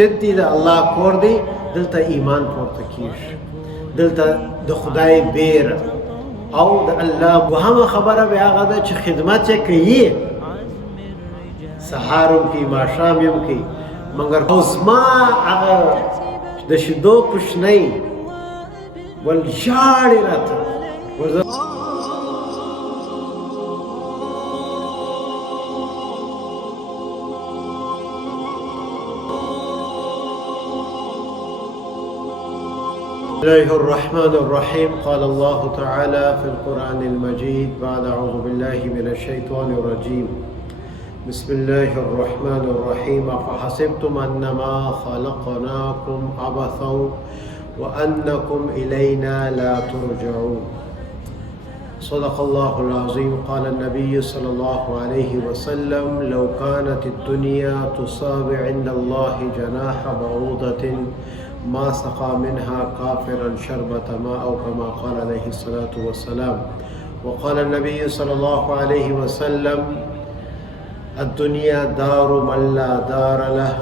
مسجد دی د الله کور دی دلته ایمان پورته کیږي دلته د خدای بیر او د الله وهم خبره به هغه ده چې خدمت یې کوي سهار هم کوي ماښام هم کوي مګر اوس ما هغه د شیدو کوشنۍ ول ژاړي راته بسم الله الرحمن الرحيم قال الله تعالى في القرآن المجيد بعد أعوذ بالله من الشيطان الرجيم بسم الله الرحمن الرحيم أفحسبتم أنما خلقناكم عبثا وأنكم إلينا لا ترجعون صدق الله العظيم قال النبي صلى الله عليه وسلم لو كانت الدنيا تساوي عند الله جناح بعوضة ما سقى منها كافرا شربة ماء أو كما قال عليه الصلاة والسلام وقال النبي صلى الله عليه وسلم الدنيا دار من لا دار له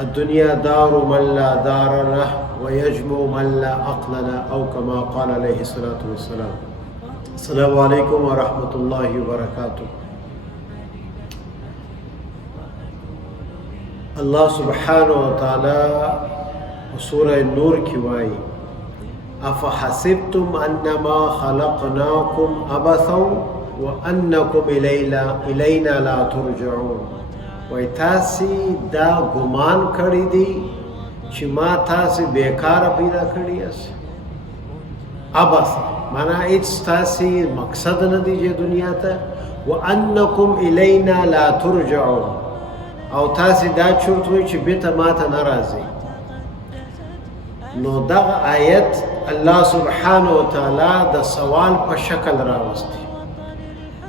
الدنيا دار من لا دار له ويجمع من لا عقل له أو كما قال عليه الصلاة والسلام السلام عليكم ورحمة الله وبركاته الله سبحانه وتعالى سورة النور کی وائی افحسبتم انما خلقناكم عبثا وانكم الینا لا ترجعون وای تاسی دا گمان کړی دی چې ما تاسو بیکار پیدا کړی یاست عبث معنا هیڅ تاسو مقصد نه دی دنیا ته وانکم الینا لا ترجعون او تاسو دا چورت وای چې بیت ماته ناراضي نو دا آیت الله سبحانه وتعالى د سوال په شکل راوستي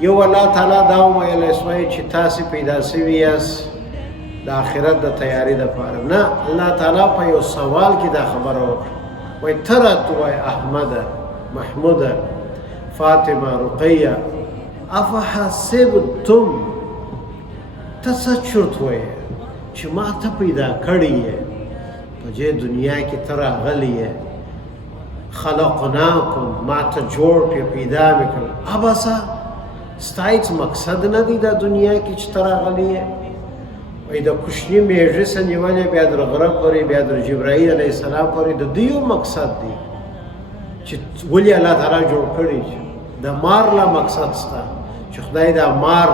یو الله تعالی دا ویل اسوي چې تاسو پیدا شوی یاست د آخرت د تیاری د پاره نه الله تعالی په یو سوال کې دا خبره وکړه وای ترى وای احمد محمود فاطمه رقیه افحسبتم تسچرت وای چې ما ته پیدا کړی یې په دې دنیا کې تر غلیه خلقناکم ما ته جوړ پیدا وکړ ابسا ستایت مقصد نه دی د دنیا کې چې تر غلیه وای د کوشنی میږي سنیواله بیا در غرب پرې بیا در جبرائیل علیه السلام پرې د دیو مقصد دی چې ولی الله تعالی جوړ کړی د مار لا مقصد ستا چې خدای دا مار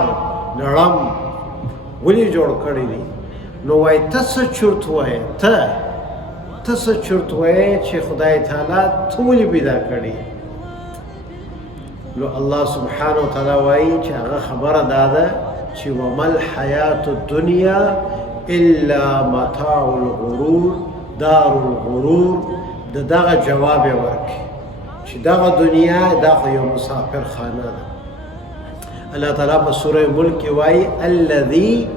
نړم ولی جوړ کړی دی نو وای تاسو چورت وای تاسو چورت وای چې خدای تعالی ټول پیدا کړی نو الله سبحانه وتعالى وای چې هغه خبره داده چې ومل حیات الدنیا الا متاع الغرور دار الغرور دغه جواب ورکړي چې دغه دنیا دغه یو مسافر خانه ده الله تعالی په سوره ملک کې وایي الذي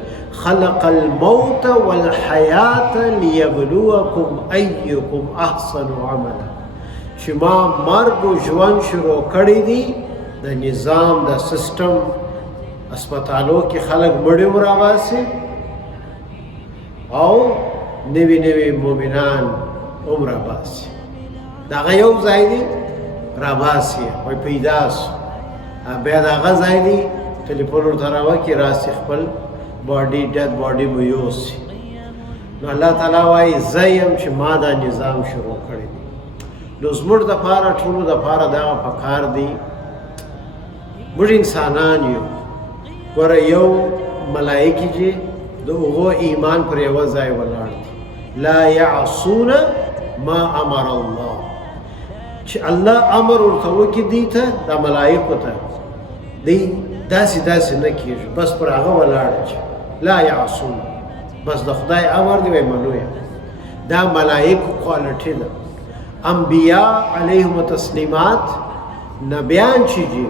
خلق الموت والحیات ليبلوکم ایکم احسن عملا چې ما مرګ او ژوند شروع کړی دی د نظام د سیستم اسپیټالو کې خلک مړی راواسي او نوی نوی مومنان عمر باسي دا یو ځای دی راواسي وای پیداس بیا دا غځای دی ټلیفون ورته راوکي راسي خپل باډي ډیډ باډي مو یوسي نو الله تعالی وایي زیم چې ما دا نظام شروع کړی دی نو زموږ د پاره ټولو د پاره دا پکار دی موږ انسانان یو ګوره یو ملائکې چې د هغو ایمان پر یوه ځای ولاړ دي لا یعصون ما امر الله چې الله امر ورته وکړي دي ته د ملائکو ته دی داسې نه کېږي بس پر هغه ولاړ چې لا یعصون بس د خدای امر دی وای منو یا دا ملائکو کوالټي ده انبیاء علیهم التسلیمات نبیان چې دي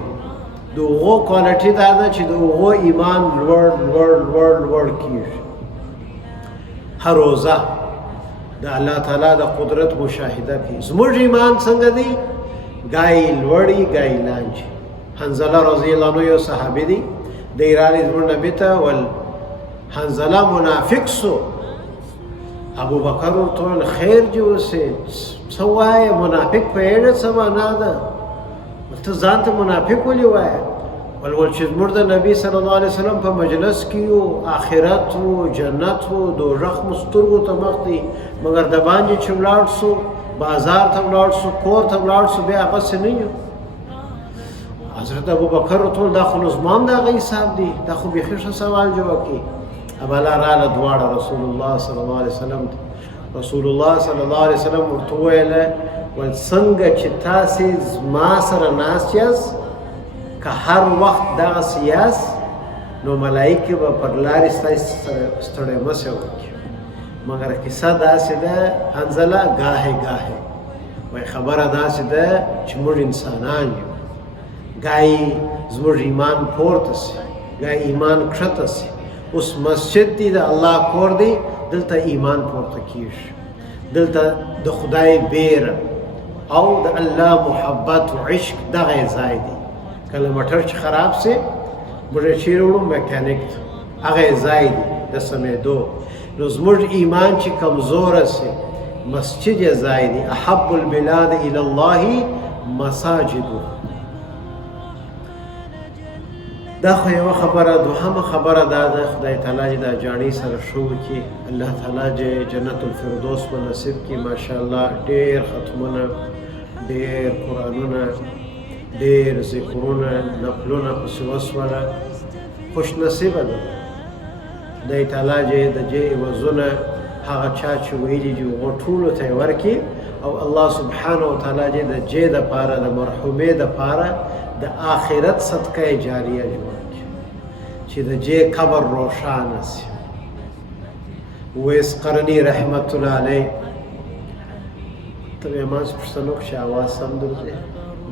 دغه کوالټي دا ده چې دغه ایمان لوړ کیږي هر روزه د الله تعالی د قدرت مشاهده کوي زموږ ایمان څنګه دی ګای لوړی ګای لانچ حنزله رضی الله عنه یو صحابي دی د ایران زموږ نبی ته ول حنزله منافق سو. ابو بکر ورته وویل خیر دې اوسې څه وایې منافق پوهېږې څه معنا ده ته ځان ته منافق ولې وایې ول چې زموږ د نبي صلی الله علیه وسلم په مجلس کې یو آخرت و جنت و دوزخ مو سترګو ته مخ دی مګر د باندې چې ولاړ سو بازار ته ولاړ سو کور ته ولاړ سو بیا هغسې نه یو. حضرت ابو بکر ورته وویل دا خو نو زما هم د هغه حساب دی دا خو بیخي ښه سوال جواب کړي. ابلا راله دواړه رسول الله صلی الله علیه وسلم ته. رسول الله صلی الله علیه وسلم ورته وویله ول څنګه چې تاسې زما سره ناست یاست که هر وخت دغسې یاست نو ملایکې به پر لارې ستاسې ستړی مسې وکړي مګر کیسه داسې ده حنزله ګاهې ګاهې وایي خبره داسې ده چې موږ انسانان یو ګایي زموږ ایمان پورته سي ګایي ایمان کښته سي. اوس مسجد دی د الله کور دی دلته ایمان پورته کیږي دلته د خدای بیره او د الله محبت و عشق دغه ځای دی. کله موټر چې خراب سي موږ یې چیرې وړو میکانیک ته هغه ځای دی د سمېدو. نو زموږ ایمان چې کمزوره سي مسجد یې ځای دی. احب البلاد الی الله مساجدو. دا خو یوه خبره. دوهمه خبره دا ده خدای تعالی دا جاڼۍ سره ښه وکړي الله تعالی جنت الفردوس په نصیب کړي. ماشاءالله ډېر ختمونه ډېر قرآنونه ډېر ذکرونه نفلونه پسې وسوله خوش نصیبه ده. خدای تعالی د دې عوضونه هغه چا چې ویلي دي هغو ټولو ته یې ورکړي او الله سبحانه وتعالی د دې دپاره د مرحومې دپاره د آخرت صدقه جاریه جوړ کړي چې د دې قبر روښانه سي. ویس قرني رحمت الله علیه ته بیا ما څه پوښتنه وکړه چې اواز سم درځي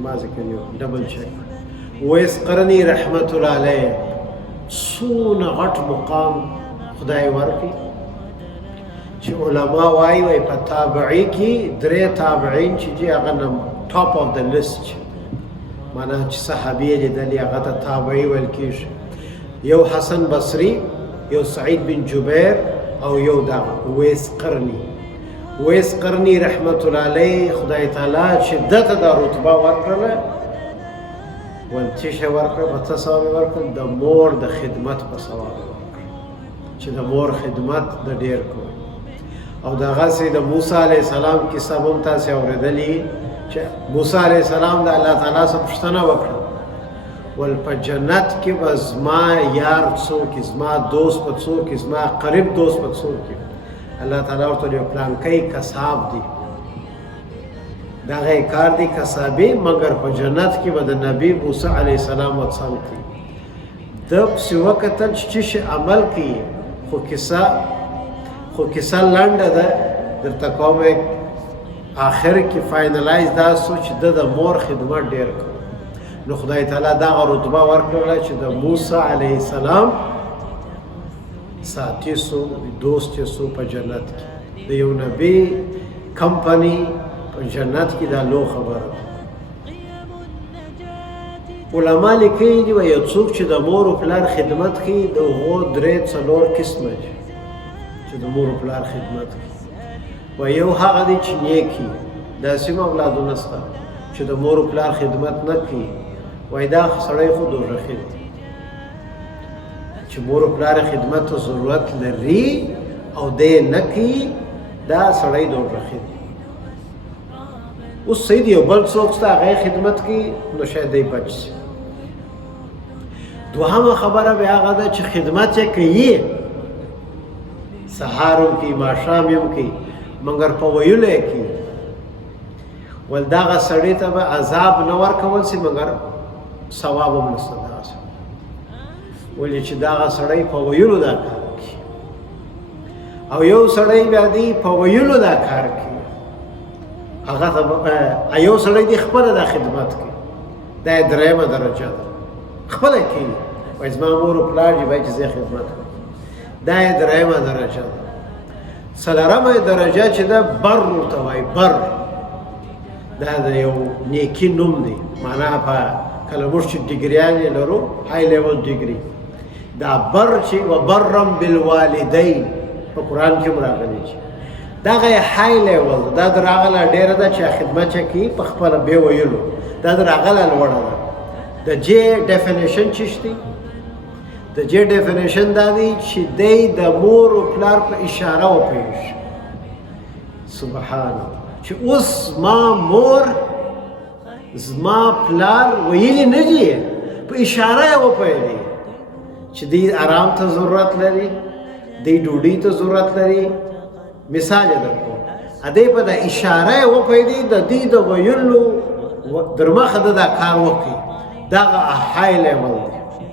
ما ذکر یو ډبل چک. ویس قرني رحمت الله علیه څونه غټ مقام خدای ورکړي چې علما وایي په تابعي کې 3 تابعین چې دي هغه ټاپ اف د لیست معنا چې صحابي یې لیدلي هغه ته تابعي ویل کېږي. یو حسن بصري یو سعید بن جبیر او یو دغه ویس قرني. ویس قرني رحمت الله علیه خدای تعالی چې دته دا رتبه ورکړله ول څه شی ورکړه په څه ثواب یې ورکړل د مور د خدمت په ثواب یې ورکړه چې د مور خدمت د ډېر کول. او دغسې د موسی علیه السلام کیسه به هم تاسې اورېدلي چې موسی علیه السلام د الله تعالی څخه پوښتنه وکړه ول په جنت کې به زما یار څوک زما دوست به څوک زما قریب دوست به څوک الله تعالی ورته یو پلانکی کساب دی دغه کار دی کسابي مګر په جنت کې به د نبي موسی علیه السلام وڅنګ دی د پسې وکتل چې څه عمل کوي خو کیسه لنډه ده درته کوم آخر کې فاینلایز دا سو چې د مور خدمت ډېر کړو نو خدای تعالی دغه رتبه ورکړله چې د موسی علیه السلام ساتي سو دوست یې سو په جنت کې د یو نبي کمپنی په جنت کې دا لو خبره ده. علما لیکلي دي یو څوک چې د مور او پلار خدمت کوي د هغو 3-4 قسمه دي چې د مور او پلار خدمت کوي. و یو هغه دی چې نیک وي داسې هم اولادونه شته چې د مور او پلار خدمت نه کوي وایي دا سړی خو دوزخي دی چې مور او پلار خدمت ته ضرورت لري او دی نه کوي دا سړی دوزخي دی. اوس صحیح یو بل څوک شته هغه خدمت کوي نو شاید دی بچ شي. دوهمه خبره بیا هغه ده چې خدمت یې کوي سهار هم کوي ماښام هم کوي مګر په ویلو یې کوي ول دغه سړي ته به عذاب نه ورکول سي مګر ثواب هم نشته دغسې ولې چې دغه سړی په ویلو دا کار کوي او یو سړی بیا دی په ویلو دا کار کوي هغه ته یو سړی دی خپله دا خدمت کوي دا یې 3مه درجه ده خپله کوي وایي زما مور او پلار دي باید چې زه خدمت کوم دا یې 3مه درجه ده. 4مه درجه چې ده بر ورته وایي بر دا د یو نیکي نوم دی معنا په کله موږ چې ډیګریان یې لرو های لیول ډیګري دا بر چې وبرم بالوالدین په قرآن کې راغلی چې دغه های لیول دا د راغله ډېره ده چې خدمت چې کوي په خپله بې ویلو دا د راغله لوړه ده د جې ډیفینیشن چې شته د جې ډیفینیشن دا دی چې دی د مور او پلار په اشاره وپوهېږي سبحان چې اوس زما مور زما پلار ویلي نه دي په اشاره یې وپوهېږي چې دی آرام ته ضرورت لري دی ډوډۍ ته ضرورت لري مثال یې درکوم ادی په د اشاره یې وپوهېدي د دې د ویلو در مخه ده دا کار وکړي دغه های لیول دی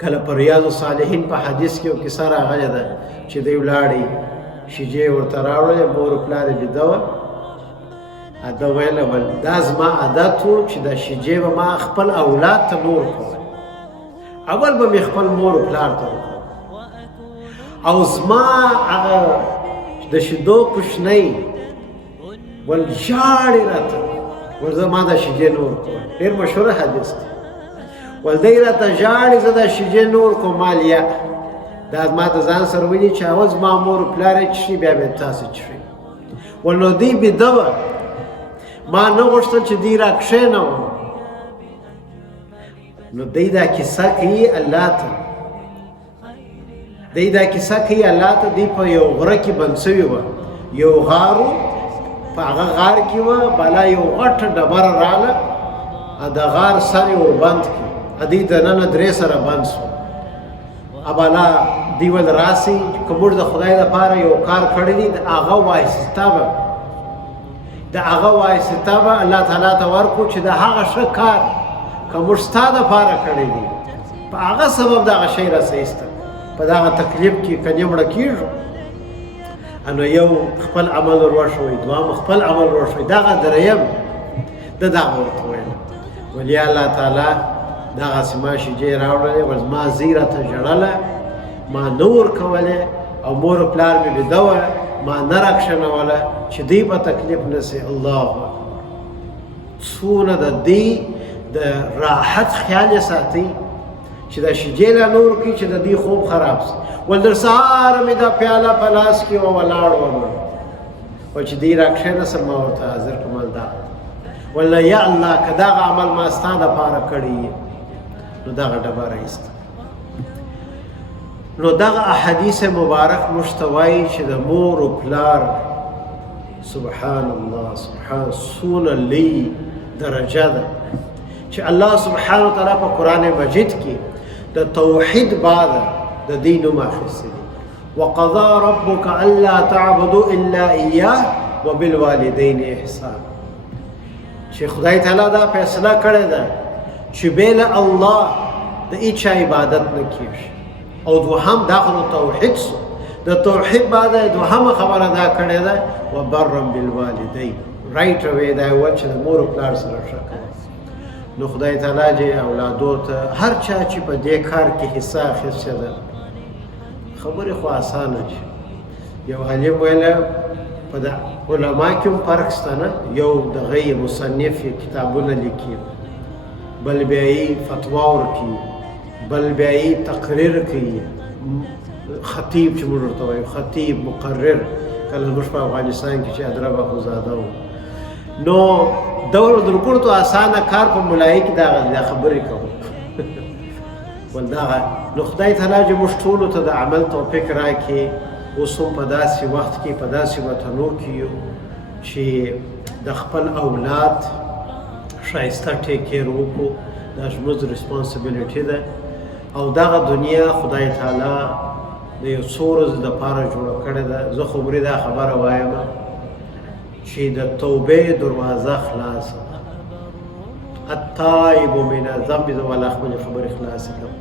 کله په ریاض الصالحین په حدیث کې یو کیسه راغلې ده چې دی ولاړی شیجې ورته راوړلې مور و پلار یې لیده وه ده ویله ول دا زما عادت و چې دا شیجې به ما خپل اولاد ته نور کوم اول به مې خپل مور و پلار ته وکړم او زما هغه د شیدو کوچنی ول ژاړې راته ول زما دا شیجې نور کوم ډېر مشهوره حدیث دی ول دی راته ژاړې زه دا شیجې نور کوم مالیا دا ما ته ځان سره ویلي چې اول زما مور و پلار یې څښي بیا به تاسې څښئ ول نو دی بیده وه ما نه غوښتل چې دی را کښېنوم نو دی دا کیسه کوي الله ته دی دا کیسه کوي الله ته دی په یو غره کې بند سوي وه یو غار و په هغه غار کې وه بالا یو غټه ډبره راغله د غار سر یې وربند کړي دی دننه درې سره بند سو بالا دی ول راسي که موږ د خدای دپاره یو کار کړی دی د هغه واسطه به د هغه واسطه به الله تعالی ته ورکړو چې د هغه ښه کار که موږ ستا دپاره کړی دی په هغه سبب دغه شی راسیسته په دغه تکلیف کې که نیمړه کېږو نو یو خپل عمل وروښوئ دوهم خپل عمل وروښوئ دغه دریم د دغه ورته ویل ول یا الله تعالی دغسې ما شیجې راوړلې ول زما زوی راته ژړله ما نه ورکولې او مور و پلار مې بیده وه ما نه راکښېنوله چې دوی به تکلیف نه سي الله اکبر څونه د دې د راحت خیال یې ساتئ چې دا شیجې لا نور کړي چې د دې خوب خراب سي ول در سهاره مې دا پیاله په لاس کې وه ولاړ وم و چې دوی راکښېنسم ما ورته حاضر کړم دا ول یا الله که دغه عمل ما ستا دپاره کړی نو دغه ډبره ایسته نو دغه احادیث مبارک موږ ته وایي چې د مور و پلار سبحان الله سبحان څونه لوی درجه ده چې الله سبحانه وتعالی په قرآن مجید کې د توحید باده د دې نوم اخیستی دی وقضا ربک الا تعبدوا الا ایاه وبالوالدین احسان چې خدای تعالی دا فیصله کړې ده چې بېله الله د هیچا عبادت نه کېږي او دوهم دا خو توحید سو د توحید باده دوهمه خبره دا کړې ده وبرم بالوالدین رایټ اوی دا وایي چې د مور و پلار سره ښه کوي نو خدای تعالی چې اولادو ته هر چا چې په دې کار کې حصه اخیستې ده خبرې خو اسانه دي یو عالم ویله په د علما کې هم فرق شته نه یو دغه مصنف کتابونه لیکي بل بیا یې فتوا ورکوي بل بیا یې تقریر کوي خطیب چې موږ ورته وایو خطیب مقرر کله موږ په افغانستان کې چې ادرب اخوزاده و نو دور درکړو ته اسانه کار په ملایي کې دا خبرې کوو ول دغه نو خدای تعالی چې موږ ټولو ته د عمل توفیق راکړي اوس هم په داسې وخت کې په داسې وطنو کې یو چې د خپل اولاد ښایسته ټیک کیر وکړو دا زموږ ریسپانسبیلیټي ده او دغه دنیا خدای تعالی د یو څو ورځو دپاره جوړه کړې ده زه خو مرې دا خبره وایم چې د توبې دروازه خلاصه التائب من الذنب زه والا خپلې خبرې خلاصې کړم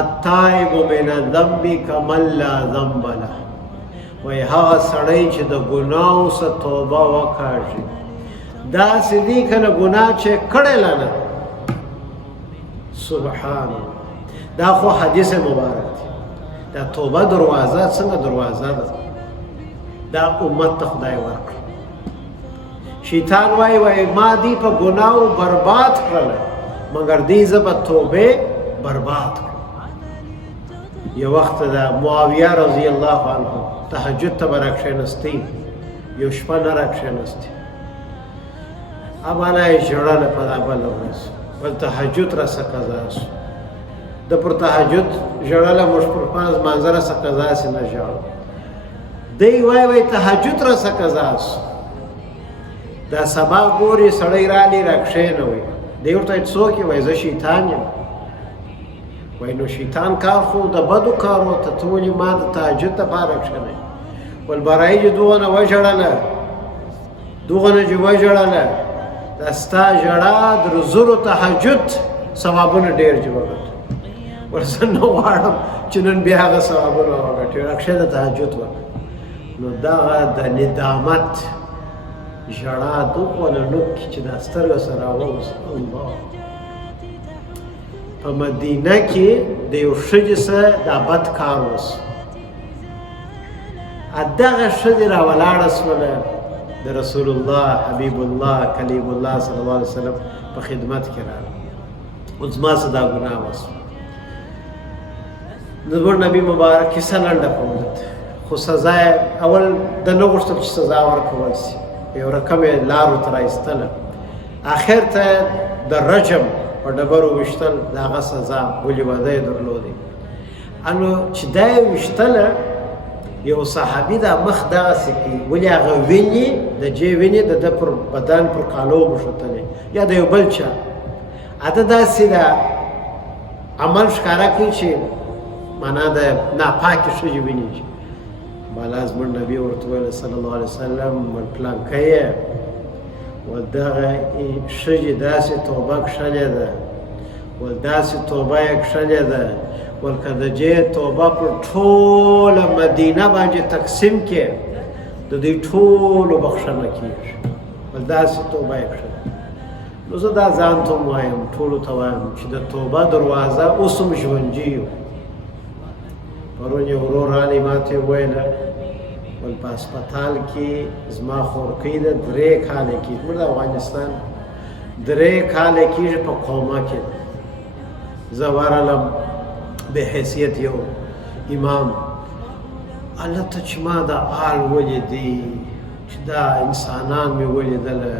التائب من الذنب کمن لا ذنب له وایي هغه سړی چې د ګناهو څخه توبه وکاږي داسې دی که نه ګناه چې کړی لا نه سبحان دا خو حدیث مبارک دی دا توبه دروازه څنګه دروازه ده دا امت ته خدای ورکړي شیطان وایي ما دی په ګناهو برباد کړله مګر دی زه به توبې برباد کړم یو وخت د معاویه رضی الله عنه تهجد ته به راکښېنستی، یو شپه نه راکښېنستی، امانه یې ژړله په دا بله ورځ، بل تهجد راسه قضا سو، د پر تهجد ژړله، موږ پر پاس مانځه راسه قضا سي نه ژاړو، دی وای تهجد راسه قضا سو، دا سبا ګوري سړی رالی راکښېنوي، دی ورته څوک یې؟ وایي زه شیطان یم. وایي نو شیطان کار خو د بدو کارو ته ته ولې ما د تهجد دپاره کښېنوي؟ ول برایي چې دغونه وژړله، دغونه چې وژړله، دا ستا ژړا د زرو تهجد ثوابونه ډېر چې وګټو. ول زه نه غواړم چې نن بیا هغه ثوابونه وګټي، راکښېنه تهجد وکړه. نو دغه د ندامت ژړا دومره نوک چې دا سترګه سره راووځي. الله په مدینه کې د یو ښځې سره دا بد کار وسو، دغه ښځې راولاړه سوله د رسول الله حبیب الله کلیم الله صلی الله علیه وسلم په خدمت کې راغله. اوس زما څه دا ګناه وسوه. زموږ نبي مبارک کیسه لنډه کوم، خو سزا یې اول د نه غوښتل چې سزا ورکول سي، یو رقم یې لارو ته رایستله، آخر ته د رجم په ډبرو ویشتل د هغه سزا ولې واده یې درلودې. نو چې دا یې ویشتله، یو صحابي دا مخ دغسې کوي، ولې هغه وینې د جې وینې د ده پر بدن پر کالو مښتلې، یا د یو بل چا اته داسې دا عمل ښکاره کوي چې معنا د ناپاکې ښځې وینې چې بالا زموږ نبي ورته ویل صلی الله علیه وسلم پلانکه یې ول دغه ښځې داسې توبه کښلې ده، ول داسې توبه یې کښلې ده، ول که د دې توبه پر ټوله مدینه باندې تقسیم کې د دوی ټولو بخښنه کېږي، ول داسې توبه یې کښلې. نو زه دا ځان ته وایم، ټولو ته وایم چې د توبه دروازه اوس هم ژوندي یو. پرون یو ورور رالی ما ته یې ویله، ول په هسپتال کې زما خورکۍ ده 3 کاله کېږي، زموږ د افغانستان 3 کاله کېږي په قومه کې. زه ورغلم به حیثیت یو امام، هلته چې ما دا حال ولیدی چې دا انسانان مې ولیدله،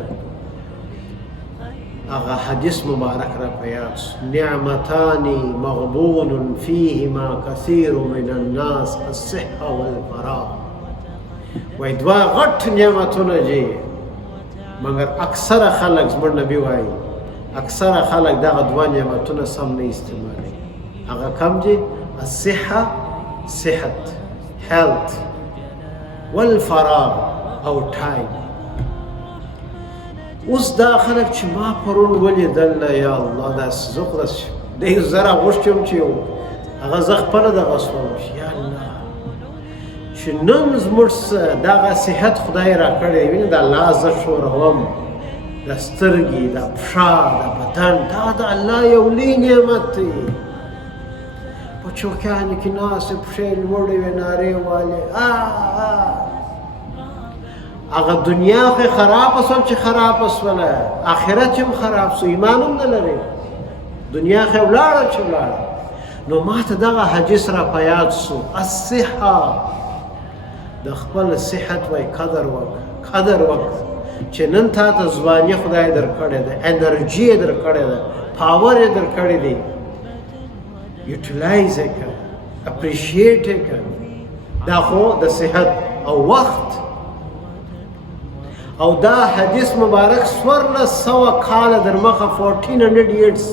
هغه حدیث مبارک را په یاد شو، نعمتان مغبون فیهما کثیر من الناس الصحه والفراغ. وایي دوه غټ نعمتونه دي، مګر اکثره خلک زموږ نبي وایي اکثره خلک دغه دوه نعمتونه سم نه استعمالوي. هغه کوم دي؟ الصحه صحت health والفراغ او ټایم. اوس دا خلک چې ما پرون ولیدل، یا الله داسې زه خو داسې ډېر زره غوښتم چې هغه زه خپله دغه شوم چې یا الله چې نن زموږ دغه صحت خدای راکړی، وینې د الله زه ښوروم، د سترګې، د پښه، د بدن، دا د الله یو لوی نعمت دی. په چوکیانو کې ناستې پښې لوړې وې، نارې والې، هغه دنیا خو خرابه سول چې خرابه سوله، آخرت هم خراب سو، ایمان هم نه لري، دنیا خو ولاړه چې ولاړه. نو ما ته دغه حدیث را په یاد سو، الصحه، د خپل صحت وای قدر وکړه، قدر وکړه چې نن تا ته ځواني خدای درکړې ده، انرژي یې درکړې ده، پاور یې درکړی دی، یوټیلایز یې کړه، اپریشیټ یې کړه. دا خو د صحت او وخت. او دا حدیث مبارک 1400 کاله در مخه 1400 years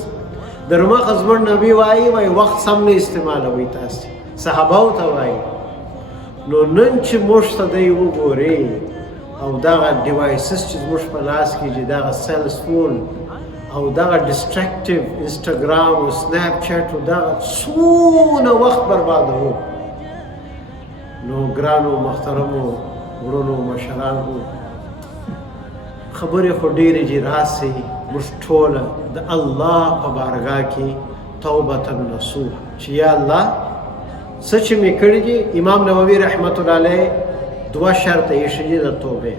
در مخه زموږ نبی وایي وخت سم نه استعمالوئ تاسې، صحابهو ته وایي. نو نن چې موږ ته دی وګورئ او دغه ډیوایسز چې زموږ په لاس کې دي، دغه سیلز فون او دغه ډسټرکټیو انسټاګرام او سنیپ چیټ او دغه څونه وخت بربادوو. نو ګرانو محترمو وروڼو مشرانو، خبرې خو ډېرې دي، راسئ موږ ټوله د الله په بارګاه کې توبة نصوح چې یا الله څه چې مې کړي دي. امام نووي رحمت الله علیه 2 شرطه ایښي دي د توبې.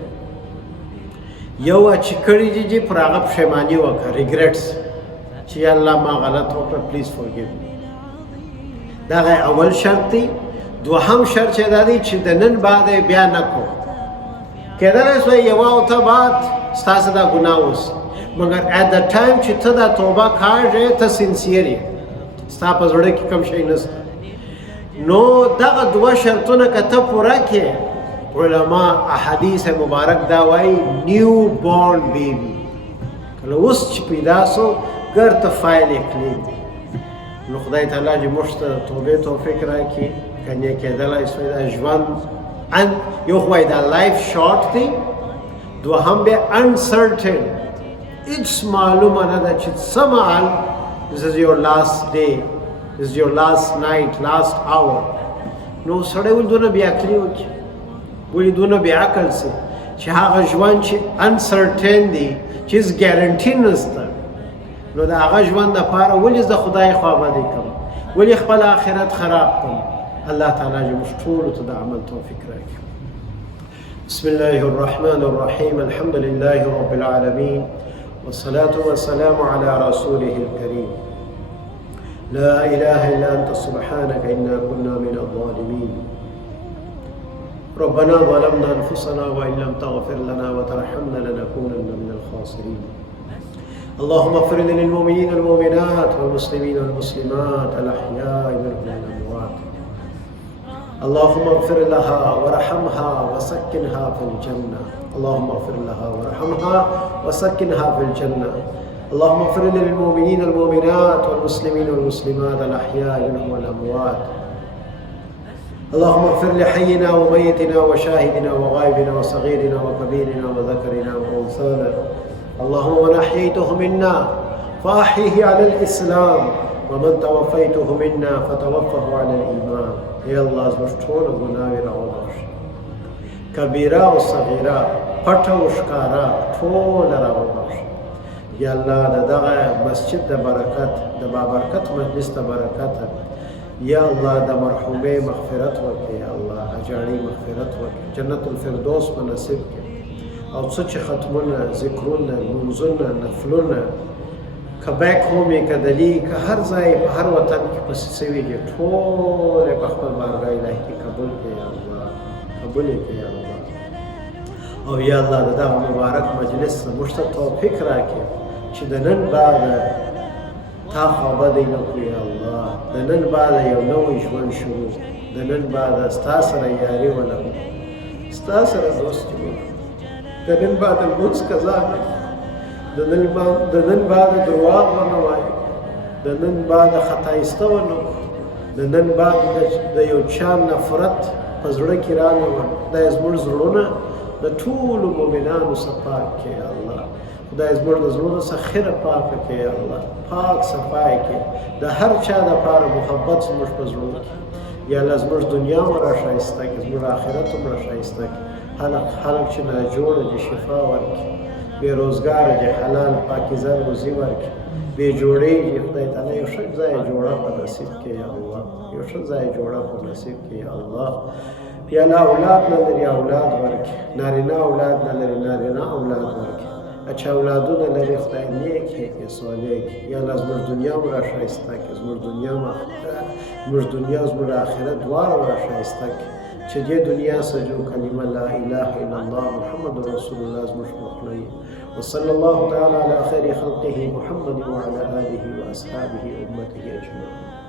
یو چې کړي دي پر هغه پښیماني وکړه، ریګریټس، چې یا الله ما غلط وکړه، پلیز فورګیو می. دغه اول شرط دی. دوهم شرط چې دا دی چې د نن بعد بیا نه کو کېدلی سوی یوه او ته بعد ستاسې دا ګناه اوس مګر at the time چې ته دا توبه کاږې ته سینسیر یې ستا په زړه کې کوم شی نشته نو دغه دوه شرطونه که ته پوره کړې علما احادیث مبارک دا وایي نیو بورن بیبي کله اوس چې پیدا سو ګر ته فایل یې کلین نو خدای تعالی چې موږ ته توبې توفیق راکړي کنه کېدلی سوی دا ژوند یو خو وایي دا لایف شارټ دی دوهم بیا انسرټن هیڅ معلومه نه ده چې څه مهال this is your last day this is your last night last hour نو سړی ولې دونه بې عقلي وکړي ولې دونه بې عقل سي چې هغه ژوند چې انسرټن دی چې هېڅ ګارنټي نشته نو د هغه ژوند دپاره ولې زه خدای خوابدی کړم ولې خپل آخرت خراب کړم الله تعالی دې موږ ټولو ته د عمل توفیق راکړي بسم الله الرحمن الرحيم الحمد لله رب العالمين والصلاة والسلام على رسوله الكريم لا إله إلا أنت سبحانك إنا كنا من الظالمين ربنا ظلمنا أنفسنا وإن لم تغفر لنا وترحمنا لنكونن من الخاسرين اللهم اغفر للمؤمنين والمؤمنات والمسلمين والمسلمات الأحياء منهم والأموات اللهم اغفر لها وارحمها وسكنها في الجنة اللهم اغفر لها وارحمها وسكنها في الجنة اللهم اغفر للمؤمنين والمؤمنات والمسلمين والمسلمات الأحياء منهم والأموات اللهم اغفر لحينا وميتنا وشاهدنا وغائبنا وصغيرنا وكبيرنا وذكرنا وأنثانا اللهم من أحييته منا فأحيه على الإسلام ومن توفيته منا فتوفه على الإيمان يا الله زموږ ټوله ګناوې راوبخښه کبیره او صغیره پټه او ښکاره ټوله راوبخښه یا الله د دغه مسجد د برکت د بابرکت مجلس د برکت یا الله د مرحومې مغفرت وکړي یا الله اجاړي مغفرت وکړي جنت الفردوس په نصیب کړي او څه چې ختمونه ذکرونه لمونځونه نفلونه که بیک هوم یې که دلي که هر ځای په هر وطن کې پسې سوي دي ټول یې په خپل بارګاه الهي کې قبول کړي یا الله قبول یې کړي یا الله او یا الله د دغه مبارک مجلس موږ ته توفیق راکړي چې د نن بعده تا خوابدی نه کړو یا الله د نن بعده یو نوی ژوند شروع د نن بعده ستا سره یاري ولرو ستا سره دوستي ولرو د نن بعده لمونځ قضا د نن بعده درواغ ونه وایو د نن بعده خطایسته ونه د نن بعده د یو چا نفرت په زړه کې رانه خدای زموږ زړونه د ټولو مؤمنانو څخه پاک کړي یا الله خدای زموږ د زړونو څخه خیره پاکه کړي یا الله پاک صفای کړي د هر چا دپاره محبت زموږ په زړونو کې یا الله زموږ دنیا هم راښایسته کړي زموږ آخرت هم راښایسته کړي خلک چې ناجوړه دي شفا ورکړي بې روزګاره دي حلال پاکیزه روزي ورکړي بې جوړې دي خدای تعالی یو ښه ځای جوړه په نصیب کړي یا الله یو ښه ځای جوړه په نصیب کړي یا الله یا الله اولاد نه لري اولاد ورکړي نارینه اولاد نه لري نارینه اولاد ورکړي اچھا اولادونه لري خدای نیک کړي صالح کړي یا الله زموږ دنیا هم راښایسته کړي زموږ دنیا زموږ آخرت دواړه راښایسته کړي چې دې دنیا سره کلمه لا اله الا الله محمد رسول الله زموږ په خوله وي وصلى الله تعالى على خير خلقه محمد وعلى آله وأصحابه أمته أجمعين